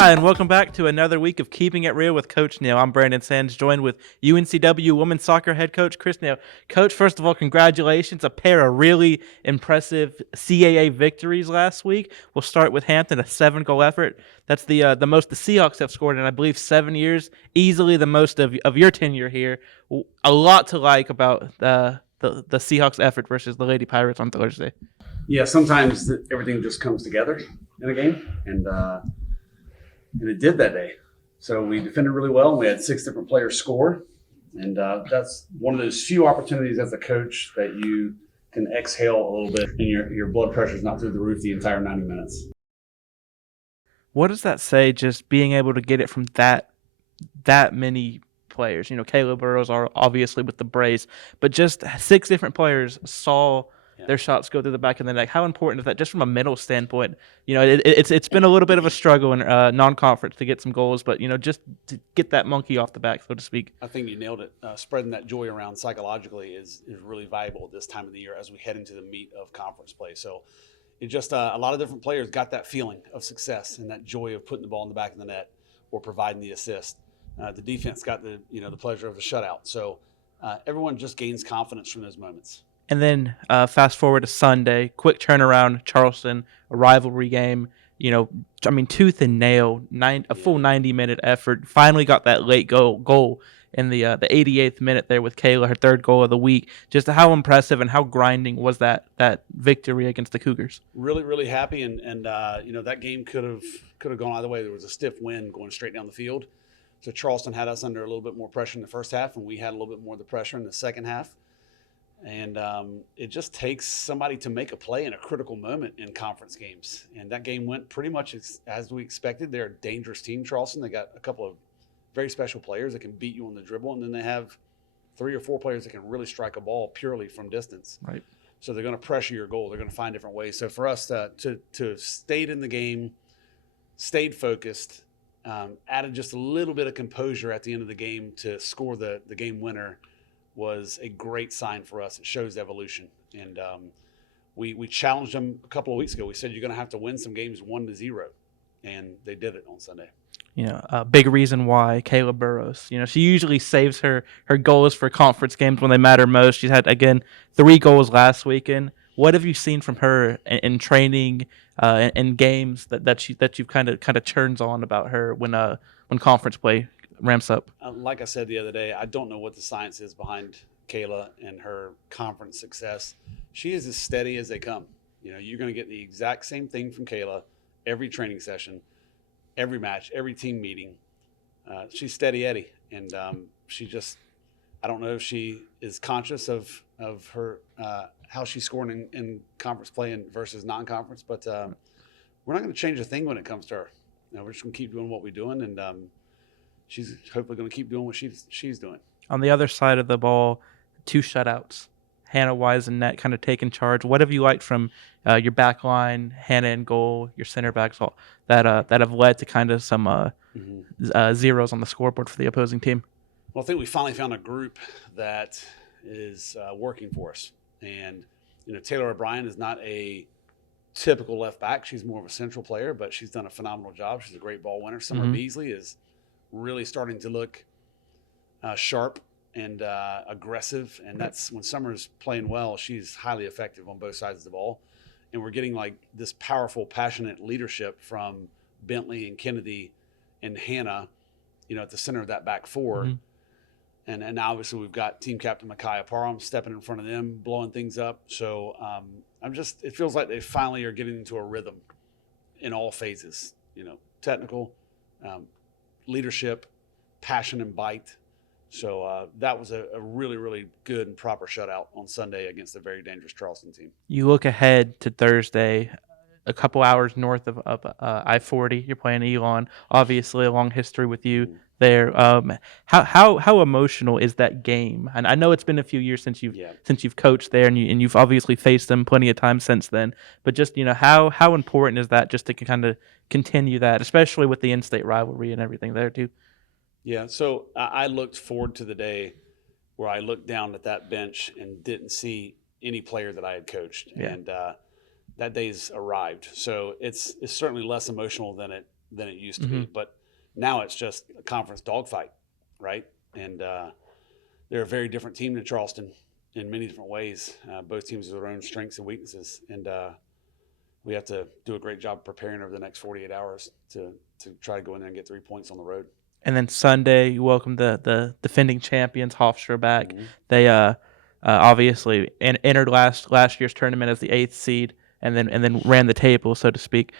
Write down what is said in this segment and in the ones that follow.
Hi, and welcome back to another week of Keeping It Real with Coach Neal. I'm Brandon Sands, joined with UNCW women's soccer head coach Chris Neal. Coach, first of all, congratulations. A pair of really impressive CAA victories last week. We'll start with Hampton, a 7-goal effort. That's the most the Seahawks have scored in, I believe, 7 years. Easily the most of your tenure here. A lot to like about the Seahawks effort versus the Lady Pirates on Thursday. Yeah, sometimes everything just comes together in a game, and it did that day. So we defended really well, and we had 6 different players score, and that's one of those few opportunities as a coach that you can exhale a little bit, and your blood pressure is not through the roof the entire 90 minutes. What does that say, just being able to get it from that many players? You know, Caleb Burrows are obviously with the brace, but just 6 different players saw their shots go through the back of the net. How important is that, just from a mental standpoint? You know, it's been a little bit of a struggle in non-conference to get some goals, but you know, just to get that monkey off the back, so to speak. I think you nailed it. Spreading that joy around psychologically is really valuable at this time of the year as we head into the meat of conference play. So it just a lot of different players got that feeling of success and that joy of putting the ball in the back of the net or providing the assist. The defense got the pleasure of the shutout. So everyone just gains confidence from those moments. And then fast forward to Sunday, quick turnaround, Charleston, a rivalry game. You know, I mean, tooth and nail, a full 90-minute effort. Finally got that late goal in the 88th minute there with Kayla, her 3rd goal of the week. Just how impressive and how grinding was that victory against the Cougars? Really, really happy, and that game could have gone either way. There was a stiff wind going straight down the field, so Charleston had us under a little bit more pressure in the first half, and we had a little bit more of the pressure in the second half. And it just takes somebody to make a play in a critical moment in conference games. And that game went pretty much as we expected. They're a dangerous team, Charleston. They got a couple of very special players that can beat you on the dribble. And then they have 3 or 4 players that can really strike a ball purely from distance. Right. So they're going to pressure your goal. They're going to find different ways. So for us to have stayed in the game, stayed focused, added just a little bit of composure at the end of the game to score the game winner was a great sign for us. It shows evolution. And we challenged them a couple of weeks ago. We said, you're going to have to win some games 1-0. And they did it on Sunday. You know, a big reason why Caleb Burrows, you know, she usually saves her goals for conference games when they matter most. She's had, again, 3 goals last weekend. What have you seen from her in training and games that you've kind of churns on about her when conference play ramps up? Like I said the other day, I don't know what the science is behind Kayla and her conference success. She is as steady as they come. You know, you're going to get the exact same thing from Kayla every training session, every match, every team meeting. She's steady Eddie, and she just, I don't know if she is conscious of her how she's scoring in conference play and versus non-conference, but we're not going to change a thing when it comes to her. You know, we're just going to keep doing what we're doing, and she's hopefully going to keep doing what she's doing. On the other side of the ball, 2 shutouts. Hannah Wise and net kind of taking charge. What have you liked from your back line, Hannah in goal, your center backs, that have led to kind of some zeros on the scoreboard for the opposing team? Well, I think we finally found a group that is working for us. And, you know, Taylor O'Brien is not a typical left back. She's more of a central player, but she's done a phenomenal job. She's a great ball winner. Summer Beasley is really starting to look sharp and aggressive, and that's when Summer's playing well. She's highly effective on both sides of the ball, and we're getting like this powerful, passionate leadership from Bentley and Kennedy and Hannah, you know, at the center of that back 4. And obviously we've got team captain Micaiah Parham stepping in front of them, blowing things up. So it feels like they finally are getting into a rhythm in all phases, you know, technical, leadership, passion, and bite. So that was a really, really good and proper shutout on Sunday against a very dangerous Charleston team. You look ahead to Thursday, a couple hours north of I-40. You're playing Elon. Obviously, a long history with you there. How emotional is that game? And I know it's been a few years since you've coached there, and you've obviously faced them plenty of times since then. But just, you know, how important is that just to kind of continue that, especially with the in-state rivalry and everything there too? Yeah, so I looked forward to the day where I looked down at that bench and didn't see any player that I had coached, and that day's arrived. So it's certainly less emotional than it than it used to be. But now it's just a conference dogfight, right? And they're a very different team than Charleston in many different ways. Both teams have their own strengths and weaknesses, and we have to do a great job preparing over the next 48 hours to try to go in there and get 3 points on the road. And then Sunday, you welcome the defending champions, Hofstra, back. They obviously entered last year's tournament as the 8th seed, and then ran the table, so to speak.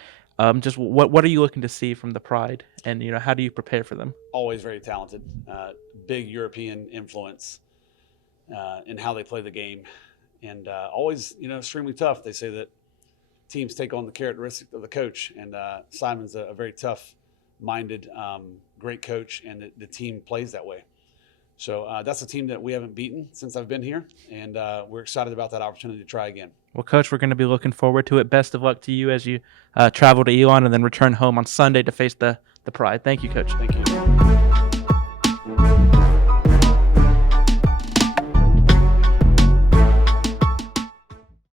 Just what are you looking to see from the Pride, and how do you prepare for them? Always very talented, big European influence in how they play the game, and always extremely tough. They say that teams take on the characteristics of the coach, and Simon's a very tough-minded, great coach, and the team plays that way. So that's a team that we haven't beaten since I've been here, and we're excited about that opportunity to try again. Well, Coach, we're going to be looking forward to it. Best of luck to you as you travel to Elon and then return home on Sunday to face the Pride. Thank you, Coach. Thank you.